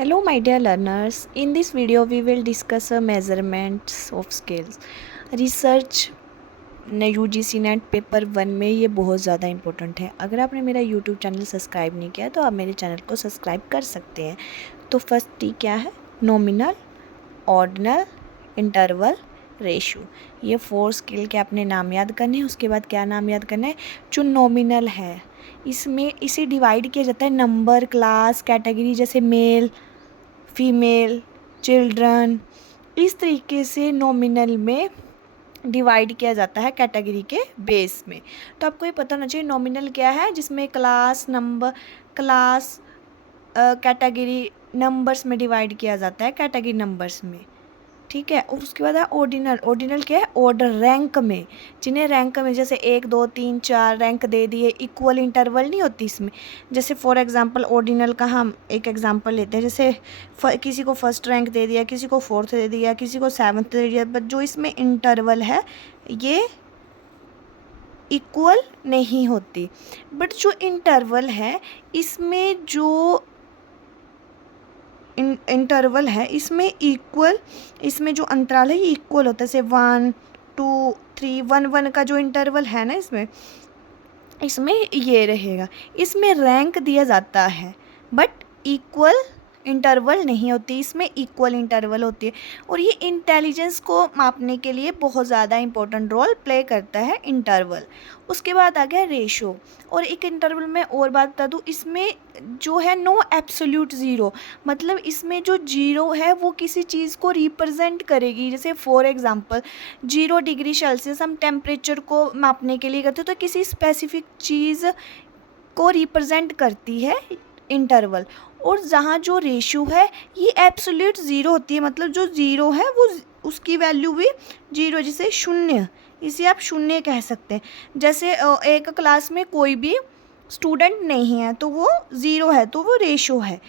Hello my dear learners, in this video we will discuss measurements of scales. Research ने UGC net paper 1 में ये बहुत ज़्यादा important है। अगर आपने मेरा यूट्यूब चैनल सब्सक्राइब नहीं किया तो आप मेरे चैनल को सब्सक्राइब कर सकते हैं। तो फर्स्ट टी क्या है? Nominal, ordinal, interval, ratio. ये 4 स्केल के अपने नाम याद करने हैं। उसके बाद क्या नाम याद करना है? जो नॉमिनल है इसमें इसे डिवाइड किया जाता है नंबर, क्लास, कैटेगरी, जैसे मेल, फीमेल, चिल्ड्रन, इस तरीके से नॉमिनल में डिवाइड किया जाता है कैटेगरी के बेस में। तो आपको ये पता होना चाहिए नॉमिनल क्या है, जिसमें class, number, class, category numbers में डिवाइड किया जाता है, कैटेगरी नंबर्स में, ठीक है। और उसके बाद है ऑर्डिनल। ऑर्डिनल क्या है? ऑर्डर, रैंक में, जिन्हें रैंक में जैसे 1 2 3 4 रैंक दे दिए, इक्वल इंटरवल नहीं होती इसमें। जैसे फॉर एग्जांपल ऑर्डिनल का हम एक एग्जांपल लेते हैं, जैसे किसी को फर्स्ट रैंक दे दिया, किसी को फोर्थ दे दिया, किसी को 7th दे दिया, बट जो इसमें इंटरवल है ये इक्वल नहीं होती। बट जो इंटरवल है इसमें जो इंटरवल है इसमें इक्वल, इसमें जो अंतराल है ये इक्वल होता है। जैसे 1 2 3 1 1 का जो इंटरवल है ना इसमें ये रहेगा। इसमें रैंक दिया जाता है बट इक्वल इंटरवल नहीं होती, इसमें इक्वल इंटरवल होती है। और ये इंटेलिजेंस को मापने के लिए बहुत ज़्यादा इंपॉर्टेंट रोल प्ले करता है इंटरवल। उसके बाद आ गया रेशो। और एक इंटरवल में और बात बता दूँ, इसमें जो है नो एब्सोल्यूट ज़ीरो, मतलब इसमें जो जीरो है वो किसी चीज़ को रिप्रेजेंट करेगी। जैसे फॉर एग्जांपल 0 डिग्री सेल्सियस हम टेम्परेचर को मापने के लिए करते हैं, तो किसी स्पेसिफिक चीज़ को रिप्रेजेंट करती है इंटरवल। और जहाँ जो रेशो है ये एब्सोल्यूट ज़ीरो होती है, मतलब जो ज़ीरो है वो उसकी वैल्यू भी जीरो, जैसे शून्य, इसे आप शून्य कह सकते हैं। जैसे एक क्लास में कोई भी स्टूडेंट नहीं है तो वो ज़ीरो है, तो वो रेशो है।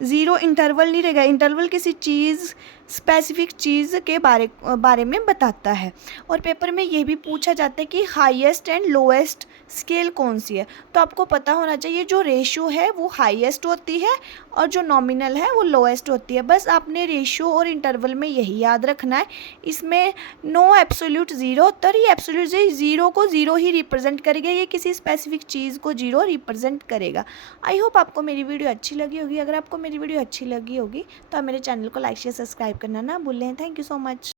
ज़ीरो इंटरवल नहीं रहेगा, इंटरवल किसी चीज़, स्पेसिफिक चीज़ के बारे में बताता है। और पेपर में ये भी पूछा जाता है कि हाईएस्ट एंड लोएस्ट स्केल कौन सी है। तो आपको पता होना चाहिए जो रेशो है वो हाईएस्ट होती है और जो नॉमिनल है वो लोएस्ट होती है। बस आपने रेशो और इंटरवल में यही याद रखना है। इसमें नो एब्सोल्यूट ज़ीरो होता है, ये एब्सोल्यूट ज़ीरो को ज़ीरो ही रिप्रेजेंट करेगा, ये किसी स्पेसिफिक चीज़ को ज़ीरो रिप्रेजेंट करेगा। आई होप आपको मेरी वीडियो अच्छी लगी होगी। अगर आपको मेरी वीडियो अच्छी लगी होगी तो आप मेरे चैनल को लाइक शेयर सब्सक्राइब करना ना भूलें। Thank you so much.